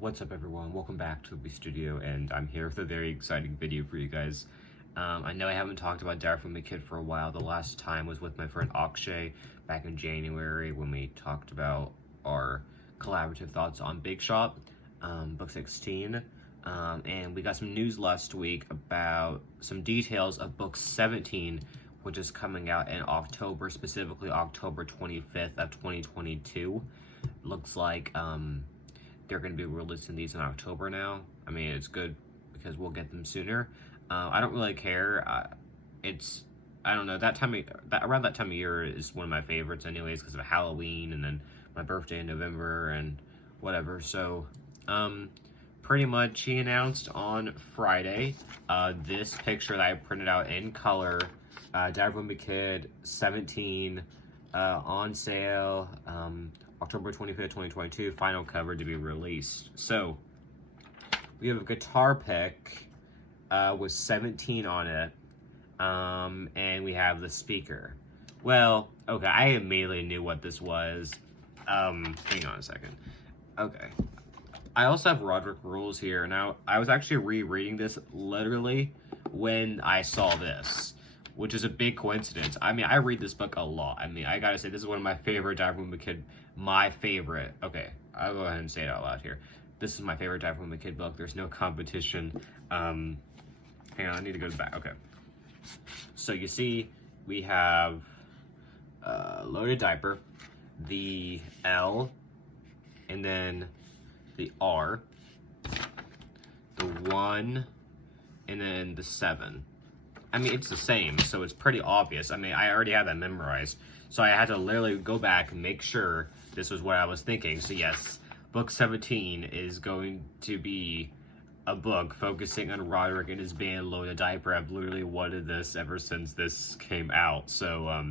What's up everyone, welcome back to the studio, and I'm here with a very exciting video for you guys. I know I haven't talked about Diary from a Kid for a while. The last time was with my friend Akshay back in January when we talked about our collaborative thoughts on Big Shot, book 16. And we got some news last week about some details of book 17, which is coming out in October, specifically October 25th of 2022. Looks like they're going to be releasing these in October now. I mean, it's good because we'll get them sooner. I don't really care. I don't know, around that time of year is one of my favorites anyways, because of Halloween and then my birthday in November and whatever. So pretty much he announced on Friday this picture that I printed out in color, Diary from a Kid 17 on sale, October 25th, 2022, final cover to be released. So we have a guitar pick with 17 on it, and we have the speaker. Well, okay, I immediately knew what this was. Hang on a second. Okay. I also have Rodrick rules here. Now, I was actually rereading this literally when I saw this, which is a big coincidence. I mean, I read this book a lot. I mean, I gotta say, this is one of my favorite Diary from a Kid. My favorite. Okay, I'll go ahead and say it out loud here. This is my favorite Diary from a Kid book. There's no competition. Hang on, I need to go back. Okay. So you see, we have Loaded Diaper, the L, and then the R, the 1, and then the 7. I mean, it's the same, so it's pretty obvious. I mean, I already had that memorized, so I had to literally go back and make sure this was what I was thinking. So yes, book 17 is going to be a book focusing on Rodrick and his band Loaded Diaper. I've literally wanted this ever since this came out, so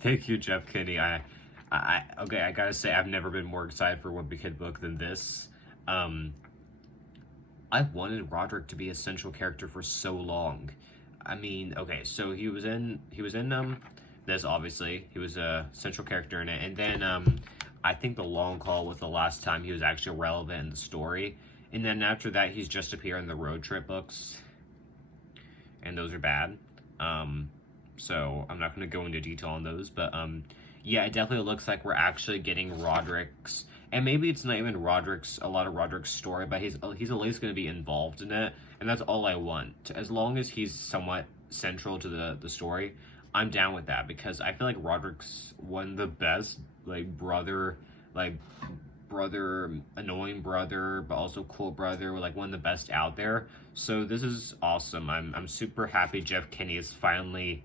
thank you, Jeff Kinney. Okay, I gotta say, I've never been more excited for a Wimpy Kid book than this. I've wanted Rodrick to be a central character for so long. I mean, okay, so he was in this, obviously. He was a central character in it. And then I think The Long Call was the last time he was actually relevant in the story. And then after that, he's just appeared in the road trip books. And those are bad. So I'm not going to go into detail on those. But yeah, it definitely looks like we're actually getting Rodrick's. And maybe it's not even a lot of Rodrick's story, but he's at least going to be involved in it. And that's all I want. As long as he's somewhat central to the story, I'm down with that, because I feel like Rodrick's one of the best, brother, annoying brother, but also cool brother, one of the best out there. So this is awesome. I'm super happy Jeff Kinney is finally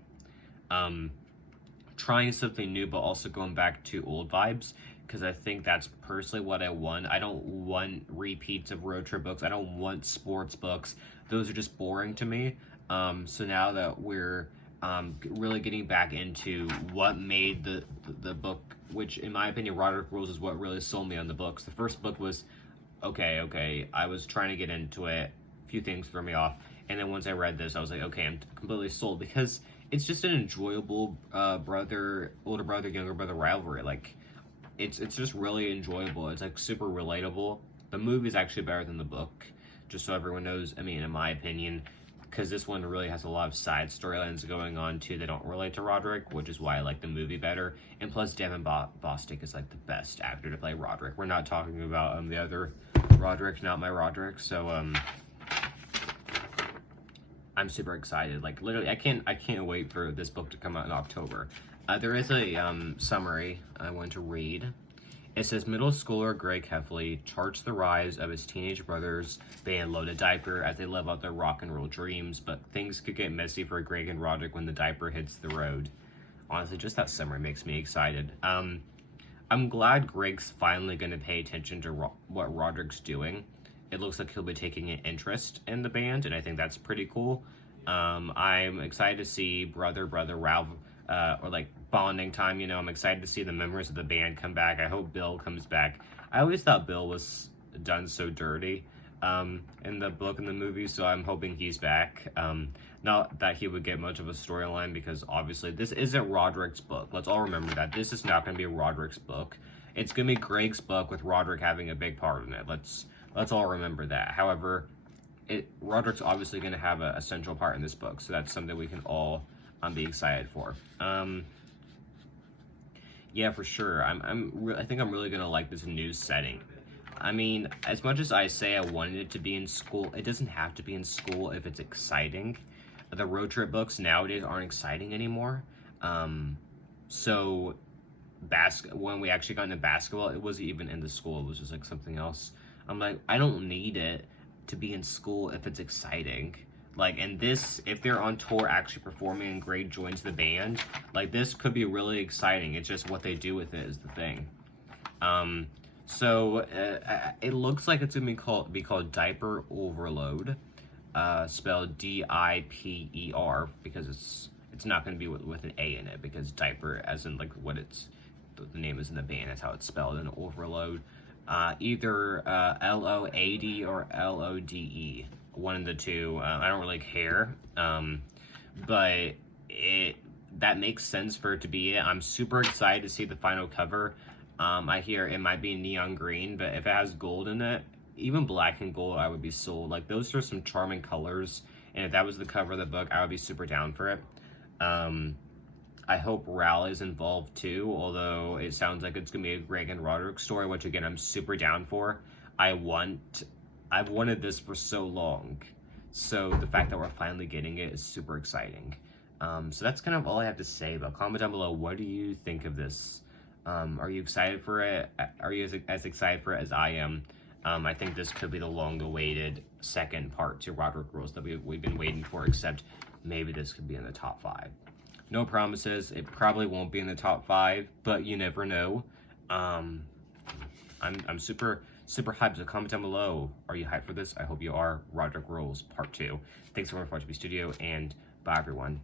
trying something new, but also going back to old vibes, because I think that's personally what I want. I don't want repeats of road trip books. I don't want sports books. Those are just boring to me. So now that we're really getting back into what made the book, which in my opinion, Rodrick Rules is what really sold me on the books. The first book was okay. I was trying to get into it. A few things threw me off. And then once I read this, I was like, okay, I'm completely sold, because it's just an enjoyable older brother, younger brother rivalry. It's just really enjoyable. It's super relatable. The movie is actually better than the book, just so everyone knows. I mean, in my opinion, because this one really has a lot of side storylines going on too that don't relate to Rodrick, which is why I like the movie better. And plus, Devin Bostick is the best actor to play Rodrick. We're not talking about the other Rodrick, not my Rodrick. So I'm super excited. Literally, I can't wait for this book to come out in October. There is a summary I want to read. It says, middle schooler Greg Heffley charts the rise of his teenage brother's band Loaded Diaper as they live out their rock and roll dreams, but things could get messy for Greg and Rodrick when the diaper hits the road. Honestly, just that summary makes me excited. I'm glad Greg's finally going to pay attention to what Rodrick's doing. It looks like he'll be taking an interest in the band, and I think that's pretty cool. I'm excited to see brother Ralph, or bonding time. I'm excited to see the members of the band come back. I hope Bill comes back. I always thought Bill was done so dirty in the book and the movie, so I'm hoping he's back. Not that he would get much of a storyline, because obviously this isn't Rodrick's book. Let's all remember that. This is not going to be Rodrick's book. It's going to be Greg's book with Rodrick having a big part in it. Let's Let's all remember that. However, Rodrick's obviously going to have a central part in this book, so that's something we can all be excited for. Yeah, for sure. I think I'm really gonna like this new setting. I mean, as much as I say I wanted it to be in school, it doesn't have to be in school if it's exciting. The road trip books nowadays aren't exciting anymore. So when we actually got into basketball, it wasn't even in the school. It was just like something else. I'm like, I don't need it to be in school if it's exciting. Like, and this, if they're on tour actually performing and Greg joins the band, like, this could be really exciting. It's just what they do with it is the thing. It looks like it's going to be called Diaper Overload, spelled D-I-P-E-R, because it's not going to be with an A in it, because diaper, as in, like, the name is in the band, that's how it's spelled, and overload. Either L-O-A-D or L-O-D-E. One of the two. I don't really care, but that makes sense for it to be it. I'm super excited to see the final cover. I hear it might be neon green, but if it has gold in it, even black and gold, I would be sold. Like, those are some charming colors, and if that was the cover of the book, I would be super down for it. I hope Rowley's involved too, although it sounds like it's gonna be a Greg and Rodrick story, which again I'm super down for. I've wanted this for so long, so the fact that we're finally getting it is super exciting. So that's kind of all I have to say, but comment down below, what do you think of this? Are you excited for it? Are you as excited for it as I am? I think this could be the long-awaited second part to Rodrick Rules that we've been waiting for, except maybe this could be in the top 5. No promises. It probably won't be in the top 5, but you never know. I'm super hyped, so comment down below. Are you hyped for this? I hope you are. Rodrick Rules Part 2. Thanks so much for watching the studio, and bye everyone.